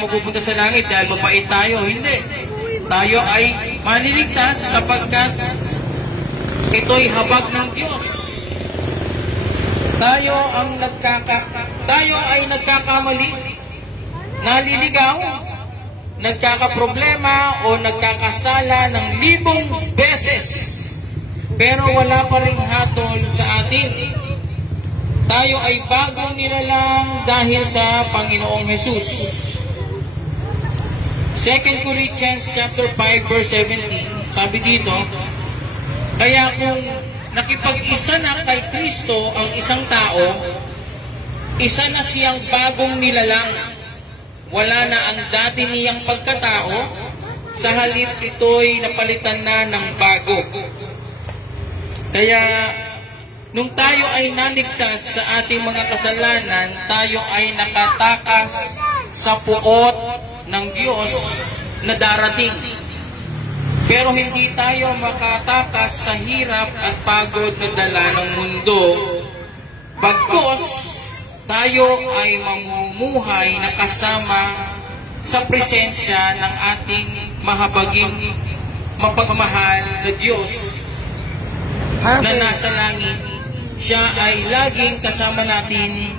mapupunta sa langit dahil mabait tayo. Hindi. Tayo ay maliligtas sapagkat ito'y habag ng Diyos. Tayo ay nagkakamali, naliligaw, nagkakaproblema o nagkakasala ng 1,000 beses. Pero wala pa ring hatol sa atin. Tayo ay bagong nilalang dahil sa Panginoong Jesus. 2 Corinthians chapter 5 verse 17, sabi dito, kaya kung nakipag-isa na kay Kristo ang isang tao, isa na siyang bagong nilalang. Wala na ang dati niyang pagkatao, sa halip ito'y napalitan na ng bago. Kaya, nung tayo ay naligtas sa ating mga kasalanan, tayo ay nakatakas sa puot ng Diyos na darating. Pero hindi tayo makatakas sa hirap at pagod na dala ng mundo. Bagkus, tayo ay mamumuhay na kasama sa presensya ng ating mahabaging mapagmahal na Diyos na nasa langit. Siya ay laging kasama natin